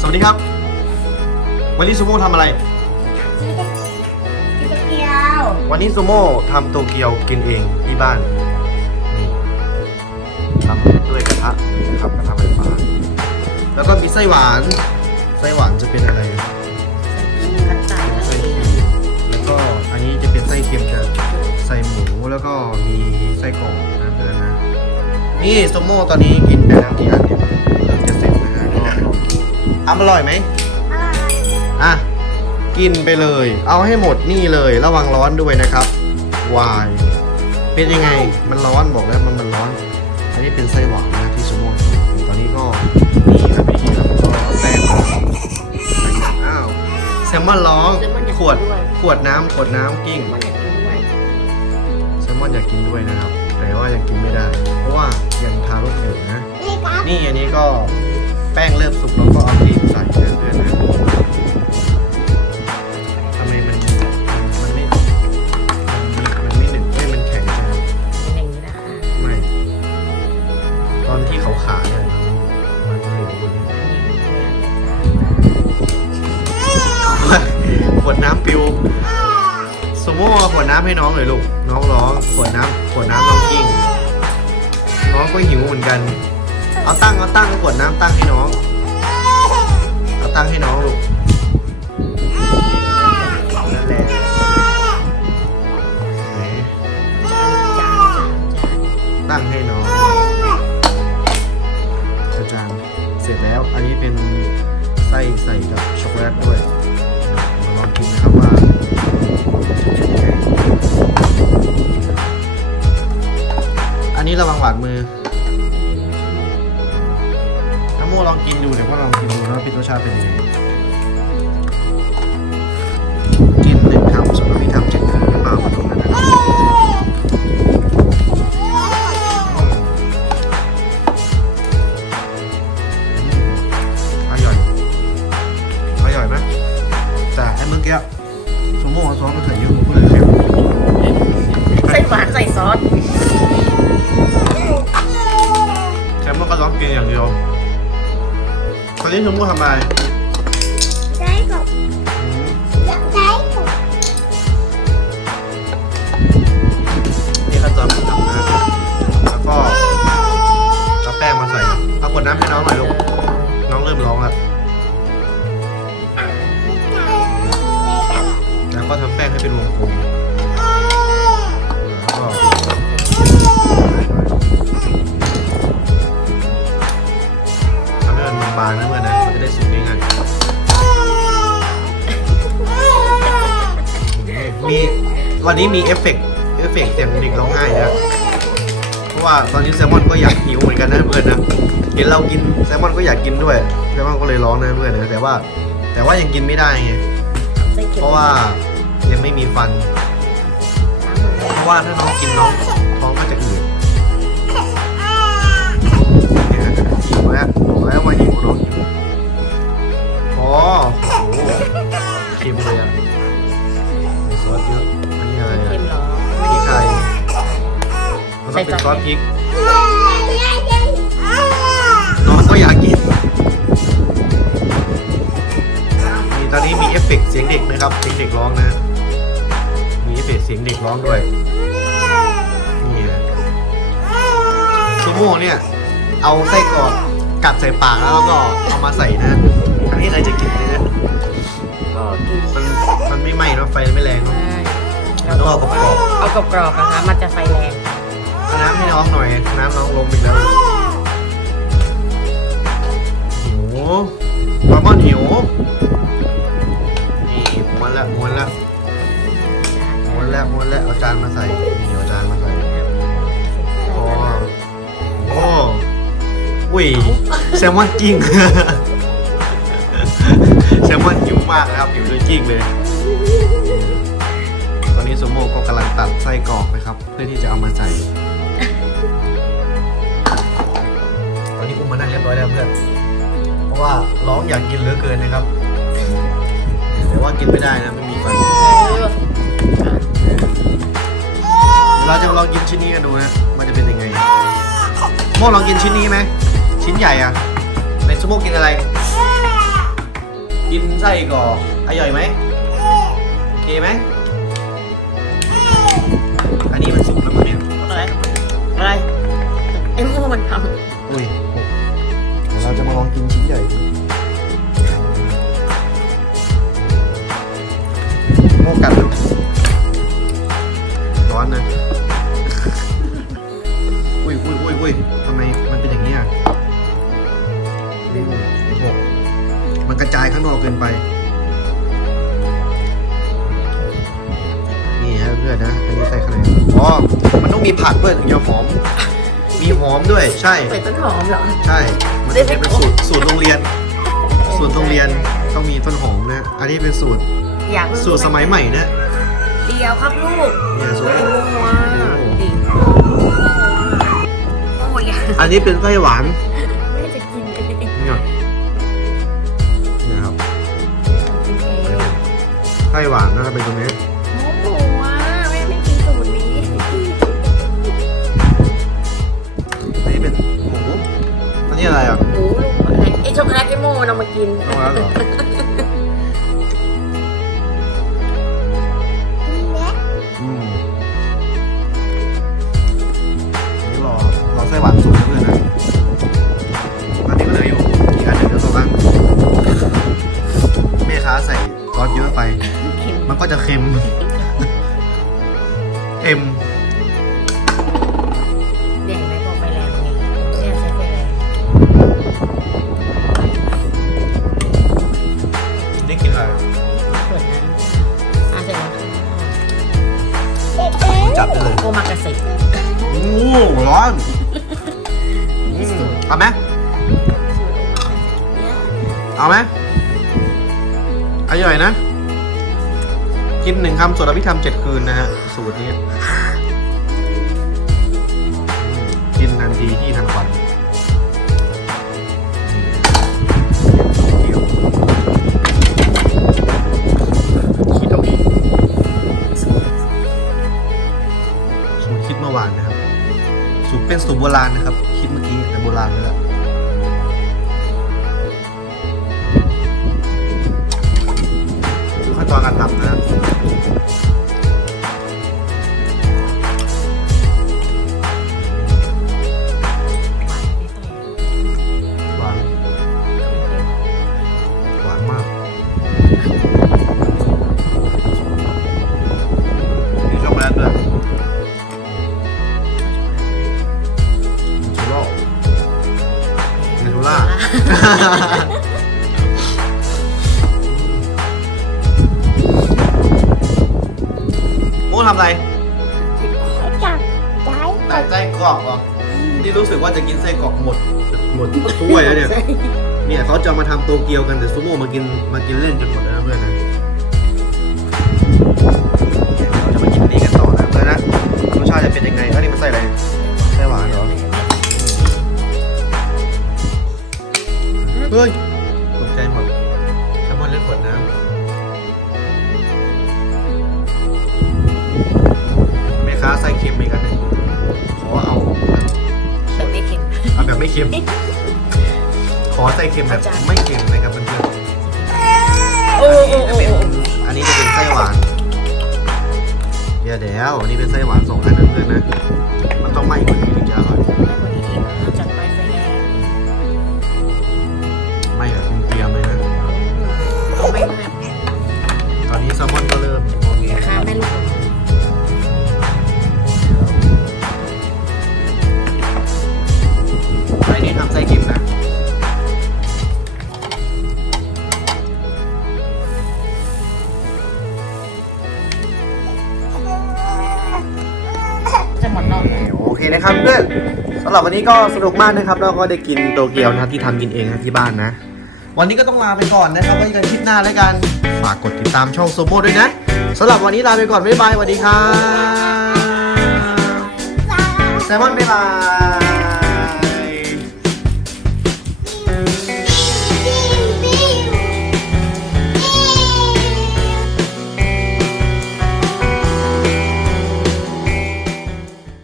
สวัสดีครับ วันนี้ซูโม่ทำอะไรกินตะเกียววันนี้ซูโม่ทำโตเกียวกินเองที่บ้านนี่ทำด้วยกระทะนะครับกระทะไฟฟ้าแล้วก็มีไส้หวาน ไส้หวานจะเป็นอะไร น้ำตาลไส้ครีมแล้วก็อันนี้จะเป็นไส้เค็มจะใส่หมูแล้วก็มีไส้กรอกนะเพื่อนนะ นี่ซูโม่ตอนนี้กินไปแล้วกี่อันเนี่ย อะอร่อยไหมอะ กินไปเลย เอาให้หมดนี่เลย ระวังร้อนด้วยนะครับ วาย เป็นยังไง มันร้อนบอกแล้วมันมันร้อน อันนี้เป็นไส้หวานนะที่ซูโม่ทำตอนนี้ก็นี่ครับวิธีทำก็เอาแป้งมาอ้าวแซลมอนร้อง ขวด ขวดน้ำขวดน้ำกิ้งมันอยากกินด้วยแซลมอนอยากกินด้วยนะครับ แต่ว่ายังกินไม่ได้ เพราะว่ายังทารกอยู่นะ นี่อันนี้ก็แป้งเริ่มสุก วดน้ำปิวสมมติเอาขวดน้ำให้น้องเลยลูก น้องร้องขวดน้ำขวดน้ำน้องกิ้ง น้องก็หิวเหมือนกัน เอาตั้งเอาตั้งขวดน้ำตั้งให้น้อง เอาตั้งให้น้องลูก ตอนนี้สมมติทำอะไรใช้กับอืมใช้กับนี่ขั้นตอนการทำนะแล้วก็เอาแป้งมาใส่เอาขวดน้ำให้น้องหน่อยลูกน้องเริ่มร้องแล้วแล้วก็ทำแป้งให้เป็นวงกลม มีวันนี้มีเอฟเฟกต์เอฟเฟกต์เสียงเด็กร้องไห้นะเพราะว่าตอนนี้แซลมอนก็อยากหิวเหมือนกันนะเพื่อนนะเห็นเรากินแซลมอนก็อยากกินด้วยแซลมอนก็เลยร้องนะเพื่อนนะแต่ว่า แต่ว่ายังกินไม่ได้ไงไส้เค็มเพราะว่ายังไม่มีฟัน เพราะว่าถ้าน้องกินน้อง ด็กร้องด้วย นี่นะซูโม่เนี่ย เอาไส้กรอกกัดใส่ปากแล้วก็เอามาใส่นะอันนี้ใครจะกินเลยนะก็กินมันมันไม่ไหม้เนอะไฟไม่แรงเนอะได้มันต้องเอากรอบเอากรอบๆนะคะมันจะไฟแรงๆเอาน้ำให้น้องหน่อย น้ำน้องลงอีกแล้วหิวปลาหม้อนหิว ม้วนละม้วนละเอาจานมาใส่นี่เอาจานมาใส่โอ้โอ้อุ้ยแซลมอนกิ้งแซลมอนหิวมากนะครับหิวด้วยกิ้งเลย ตอนนี้โซโมก็กำลังตัดไส้กรอกนะครับ เพื่อที่จะเอามาใส่ตอนนี้อุ้มมานั่งเรียบร้อยแล้วเพื่อนเพราะว่าร้องอยากกินเหลือเกินนะครับแต่ว่ากินไม่ได้นะไม่มีฟัน เราจะลองกินชิ้นนี้กันดูนะ มันจะเป็นยังไง โมลองกินชิ้นนี้ไหม ชิ้นใหญ่อะในซูโม่กินอะไรใกินไส้กรอกอร่อยไหมโอเคไหม อันนี้มันสุกแล้วมั้งเนี่ยอะไร อะไรไอ้โม่มันทอุ้ยเดี๋ยวเราจะมาลองกินชิ้นใหญ่ ต้องมีผักด้วยถึงจะหอม มีหอมด้วย ใช่ำใส่ต้นหอมเหรอ ใช่ มันจะเป็นสูตรสูตรโรงเรียน สูตรโรงเรียนต้องมีต้นหอมนะ อันนี้เป็นสูตร อยากรู้สูตรสมัยใหม่นะ เดียวครับลูกเนี่ยสูตรไอ้โม่อะดิโม่อยากอันนี้เป็นไส้หวานแม่จะกินเองกินเนี่ยนะครับเองไส้หวานนะครับเป็นตรงนี้ นนี้อะไรอะโอ้ลูกไอ้ช็อกโกแลตไอ้โม่มันเอามากินเอาแล้วเหรอและอืมอันนี้รอรอไส้หวานสุกเพื่อนนะอันนี้ก็เหลืออยู่อีกอันหนึ่งเดี๋ยวสองอันแม่ค้าใส่ซอสเยอะไปเค็มมันก็จะเค็มเอ็ม จับได้เลยโอมากาเสะโอ้โหร้อนอืมเอาไหมสูตรโอมากาเสะเนี่ยเอาไหมอร่อยนะ กินหนึ่งคำสวดอภิธรรมเจ็ดคืนนะฮะ สูตรนี้อืมกินทันทีที่ทันควันนี่ เป็นสูตรโบราณนะครับ คิดเมื่อกี้แต่โบราณไปแล้วขั้นตอนการทำนะหว อะไรจับใจใส่ไส้กรอกเหรอนี่รู้สึกว่าจะกินไส้กรอกหมด หมดถ้วยแล้วเนี่ย เนี่ยเขาจะมาทำโตเกียวกันแต่ซูโม่มากินมากินเล่นจนหมดแล้วนะเพื่อนนะ แบบไม่เค็ม ขอใส่เค็มแบบไม่เค็มนะครับเพื่อนโอ้โอ้ๆโอ้จะเป็นโอ้อันนี้จะเป็นไส้หวานเดี๋ยวเดี๋ยวอันนี้เป็นไส้หวานสองอันนะเพื่อนนะ มันต้องไหม้กว่านี้ถึงจะ จะหมดรอบโอเคนะครับเพื่อนสำหรับวันนี้ก็สนุกมากนะครับแล้วก็ได้กินโตเกียวนะครับที่ทำกินเองนะที่บ้านนะ วันนี้ก็ต้องลาไปก่อนนะครับไว้เจอกันคลิปหน้าแล้วกันฝากกดติดตามช่องโซโมด้วยนะสำหรับวันนี้ลาไปก่อนบ๊ายบายสวัสดีครับแซมมอนบ๊ายบาย